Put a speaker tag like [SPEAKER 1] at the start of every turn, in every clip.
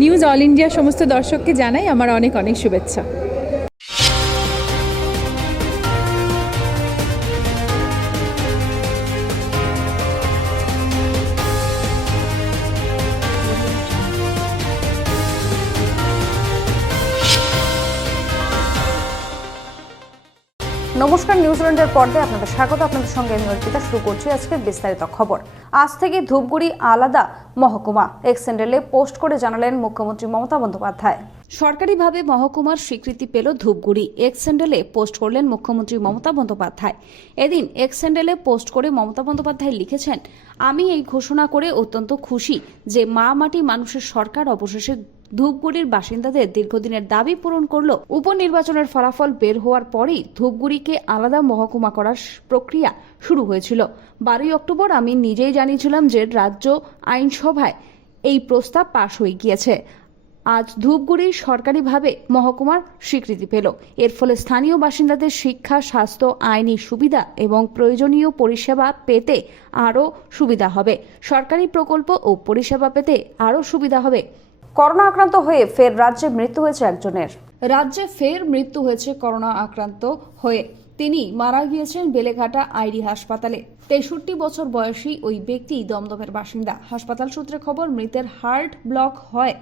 [SPEAKER 1] News all India সমস্ত দর্শককে জানাই আমার অনেক অনেক শুভেচ্ছা।
[SPEAKER 2] নমস্কার নিউজিল্যান্ডের পর্দায় আপনাদের স্বাগত। আপনাদের সঙ্গে আমি অর্পিতা, শুরু করছি আজকের বিস্তারিত খবর। আজ থেকে ধূপগুড়ি আলাদা মহকুমা। এক্সেন্ডেলে পোস্ট করে জানালেন মুখ্যমন্ত্রী মমতা বন্দ্যোপাধ্যায়। সরকারিভাবে মহকুমার স্বীকৃতি পেল ধূপগুড়ি। এক্সেন্ডেলে পোস্ট করলেন মুখ্যমন্ত্রী মমতা বন্দ্যোপাধ্যায়। এদিন এক্সেন্ডেলে পোস্ট করে মমতা বন্দ্যোপাধ্যায় লিখেছেন, আমি এই ঘোষণা করে অত্যন্ত খুশি যে মা মাটি মানুষের সরকার অবশেষে ধূপগুড়ির বাসিন্দাদের দীর্ঘদিনের দাবি পূরণ করল। উপনির্বাচনের ফলাফল বের হওয়ার পরেই ধূপগুড়িকে আলাদা মহকুমা করার প্রক্রিয়া শুরু হয়েছিল। বারোই অক্টোবর আমি নিজেই জানিয়েছিলাম যে রাজ্য আইনসভায় এই প্রস্তাব পাশ হয়ে গিয়েছে। আজ ধূপগুড়ি সরকারিভাবে মহকুমার স্বীকৃতি পেল। এর ফলে স্থানীয় বাসিন্দাদের শিক্ষা, স্বাস্থ্য, আইনি সুবিধা এবং প্রয়োজনীয় পরিষেবা পেতে আরও সুবিধা হবে। সরকারি প্রকল্প ও পরিষেবা পেতে আরও সুবিধা হবে। করোনা আক্রান্ত হয়ে ফের রাজ্যে মৃত্যু হয়েছে একজনের। রাজ্যে ফের মৃত্যু হয়েছে করোনা আক্রান্ত হয়ে। তিনি মারা গিয়েছেন বেলেঘাটা আইডি হাসপাতালে। তেষট্টি বছর বয়সী ওই ব্যক্তি দমদমের বাসিন্দা। হাসপাতাল সূত্রে খবর, মৃতের হার্ট ব্লক হয়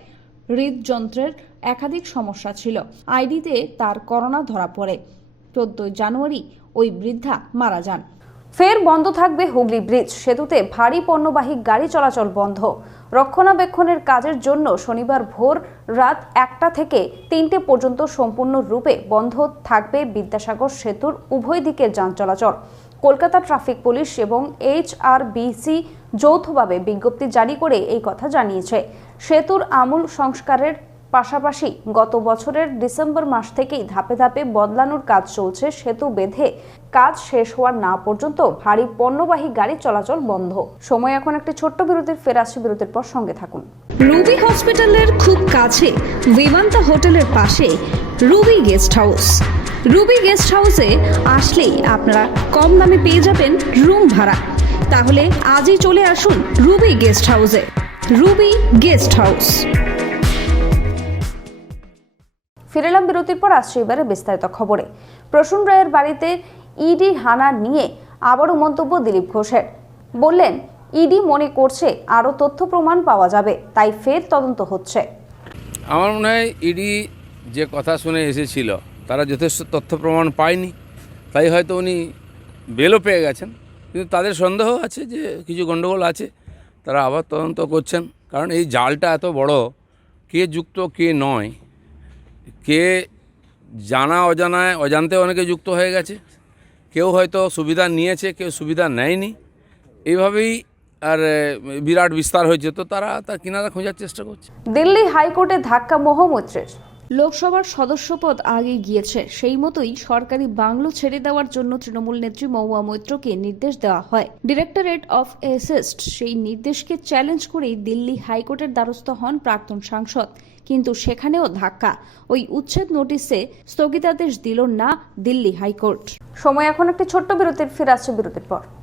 [SPEAKER 2] হৃদযন্ত্রের একাধিক সমস্যা ছিল। আইডিতে তার করোনা ধরা পড়ে। চোদ্দই জানুয়ারি ওই বৃদ্ধা মারা যান। ফের বন্ধ থাকবে হুগলি ব্রিজ। সেতুতে ভারী পণ্যবাহী গাড়ি চলাচল বন্ধ। রক্ষণাবেক্ষণের কাজের জন্য শনিবার ভোর রাত একটা থেকে তিনটে পর্যন্ত সম্পূর্ণ রূপে বন্ধ থাকবে বিদ্যাসাগর সেতুর উভয় দিকের যান চলাচল। কলকাতা ট্রাফিক পুলিশ এবং এইচআরবিসি যৌথভাবে বিজ্ঞপ্তি জারি করে এই কথা জানিয়েছে। সেতুর আমূল সংস্কারের পাশাপাশি গত বছরের ডিসেম্বর মাস থেকেই ধাপে ধাপে বদলানোর কাজ চলছে, সেতু বেঁধে কাজ শেষ হওয়ার না পর্যন্ত ভারী পণ্যবাহী গাড়ি চলাচল বন্ধ। সময় এখন একটি ছোট্ট বিরতির, ফের আসছে বিরতির পর সঙ্গে থাকুন।
[SPEAKER 3] রুবি হসপিটালের খুব কাছে বিমান্তা হোটেলের পাশে Ruby guest house. Ruby guest হাউসে আসলেই আপনারা কম দামে পেয়ে যাবেন রুম ভাড়া। তাহলে আজই চলে আসুন রুবি গেস্ট হাউসে। Ruby guest house.
[SPEAKER 2] ফিরেলাম বিরতির পর আসছে এবারে বিস্তারিত খবরে। প্রসূন রায়ের বাড়িতে ইডি হানা নিয়ে আবারও মন্তব্য দিলীপ ঘোষের। বললেন, ইডি মনে করছে আরও তথ্য প্রমাণ পাওয়া যাবে, তাই ফের তদন্ত হচ্ছে।
[SPEAKER 4] আমার মনে হয় ইডি যে কথা শুনে এসেছিল, তারা যথেষ্ট তথ্য প্রমাণ পায়নি। তাই হয়তো উনি বেলও পেয়ে গেছেন। কিন্তু তাদের সন্দেহ আছে যে কিছু গণ্ডগোল আছে। তারা আবার তদন্ত করছেন। কারণ এই জালটা এত বড়, কে যুক্ত, কে নয় কে জানা, অজানায়, অজান্তে অনেকে যুক্ত হয়ে গেছে। কেউ হয়তো সুবিধা নিয়েছে, কেউ সুবিধা নেয়নি। এইভাবেই আর বিরাট বিস্তার হয়েছে। তো তারা, তার কিনারা খোঁজার চেষ্টা করছে।
[SPEAKER 2] দিল্লি হাইকোর্টে ধাক্কা মহামৈত্রের।
[SPEAKER 3] লোকসভার সদস্যপদ আগে গিয়েছে। সেই মতোই সরকারি বাংলো ছেড়ে দেওয়ার জন্য তৃণমূল নেত্রী মহুয়া মৈত্রকে নির্দেশ দেওয়া হয়। ডিরেক্টরেট অফ এসেস্ট সেই নির্দেশকে চ্যালেঞ্জ করেই দিল্লি হাইকোর্টের দ্বারস্থ হন প্রাক্তন সাংসদ। কিন্তু সেখানেও ধাক্কা। ওই উচ্ছেদ নোটিশে স্থগিতাদেশ দিল না দিল্লি হাইকোর্ট।
[SPEAKER 2] সময় এখন একটি ছোট্ট বিরতির, ফিরে আসছে বিরতির পর।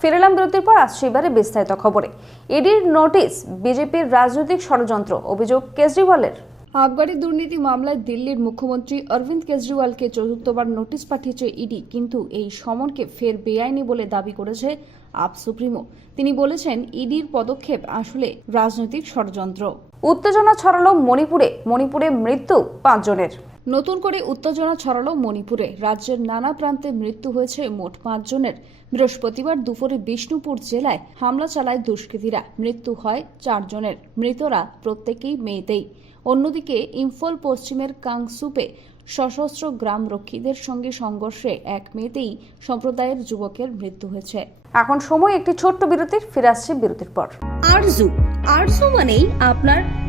[SPEAKER 2] ফিরেলাম বিরতির পর আসছে এবারে বিস্তারিত খবরে। ইডির নোটিশ বিজেপির রাজনৈতিক ষড়যন্ত্র অভিযোগ কেজরিওয়ালের। আবগারি দুর্নীতি মামলায় দিল্লির মুখ্যমন্ত্রী অরবিন্দ কেজরিওয়ালকে চতুর্থবার নোটিশ পাঠিয়েছে ইডি কিন্তু এই সমনকে ফের বেআইনি বলে দাবি করেছে আপ সুপ্রিমো। তিনি বলেছেন ইডির পদক্ষেপ আসলে রাজনৈতিক ষড়যন্ত্র। উত্তেজনা ছড়ালো মণিপুরে মণিপুরে মৃত্যু পাঁচজনের। নতুন করে উত্তেজনা ছড়ালো মণিপুরে। রাজ্যের নানা প্রান্তে মৃত্যু হয়েছে মোট পাঁচজনের বৃহস্পতিবার দুপুরে বিষ্ণুপুর জেলায় হামলা চালায় দুষ্কৃতীরা। মৃত্যু হয় চারজনের মৃতরা প্রত্যেকেই মেয়েতেই। অন্যদিকে ইম্ফল পশ্চিমের কাংসুপে সশস্ত্র গ্রাম রক্ষীদের সঙ্গে সংঘর্ষে এক মেয়েতেই সম্প্রদায়ের যুবকের মৃত্যু হয়েছে। এখন সময় একটি ছোট্ট বিরতির ফিরে আসছে বিরতির পর।
[SPEAKER 3] আরজু। আরজু মানেই আপনার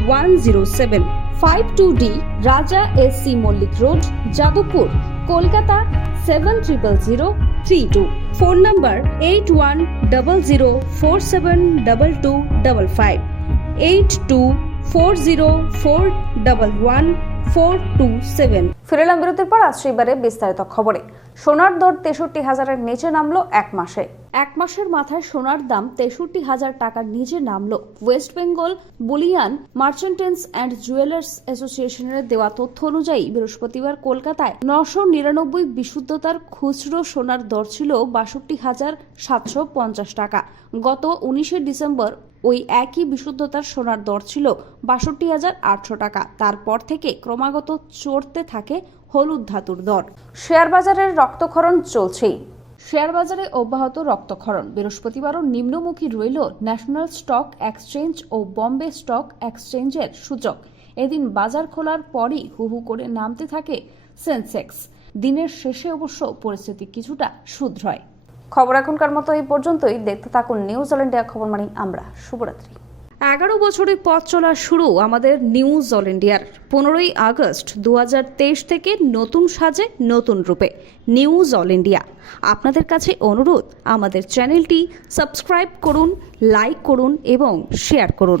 [SPEAKER 2] one zero seven five two D Raja S C Mallick road Jadavpur Kolkata seven triple zero three two phone number eight one double zero four seven double two double five eight two four zero four double one four two seven.
[SPEAKER 5] ফিরেলাম বিরতির পর আসছে এবারে বিস্তারিত খবরে। সোনার দর তেষট্টি হাজারের নিচে নামলো এক মাসে।
[SPEAKER 2] এক মাসের মাথায় সোনার দাম তেষট্টি হাজার টাকার নিচে নামলো। West Bengal bullion merchants and jewellers অ্যাসোসিয়েশনের দেওয়া তথ্য অনুযায়ী বৃহস্পতিবার কলকাতায় নশো নিরানব্বই বিশুদ্ধতার খুচরো সোনার দর ছিল বাষট্টি হাজার সাতশো পঞ্চাশ টাকা। গত উনিশে ডিসেম্বর ওই একই বিশুদ্ধতার সোনার দর ছিল বাষট্টি হাজার আটশো টাকা। তারপর থেকে ক্রমাগত চড়তে থাকে হলুদ ধাতুর দর।
[SPEAKER 5] শেয়ার বাজারের রক্তক্ষরণ চলছেই।
[SPEAKER 2] শেয়ার বাজারে অব্যাহত রক্তক্ষরণ। বৃহস্পতিবারও নিম্নমুখী রইল ন্যাশনাল স্টক এক্সচেঞ্জ ও বম্বে স্টক এক্সচেঞ্জের সূচক। এদিন বাজার খোলার পরই হু হু করে নামতে থাকে সেন্সেক্স। দিনের শেষে অবশ্য পরিস্থিতি কিছুটা শুধরয়
[SPEAKER 5] খবর এখনকার মতো এই পর্যন্তই। দেখতে থাকুন নিউজ অল ইন্ডিয়া খবর মানে আমরা। শুভরাত্রি।
[SPEAKER 2] এগারো বছরের পথ চলা শুরু আমাদের নিউজ অল ইন্ডিয়ার পনেরোই আগস্ট দু হাজার তেইশ থেকে নতুন সাজে নতুন রূপে নিউজ অল ইন্ডিয়া আপনাদের কাছে অনুরোধ, আমাদের চ্যানেলটি সাবস্ক্রাইব করুন, লাইক করুন এবং শেয়ার করুন।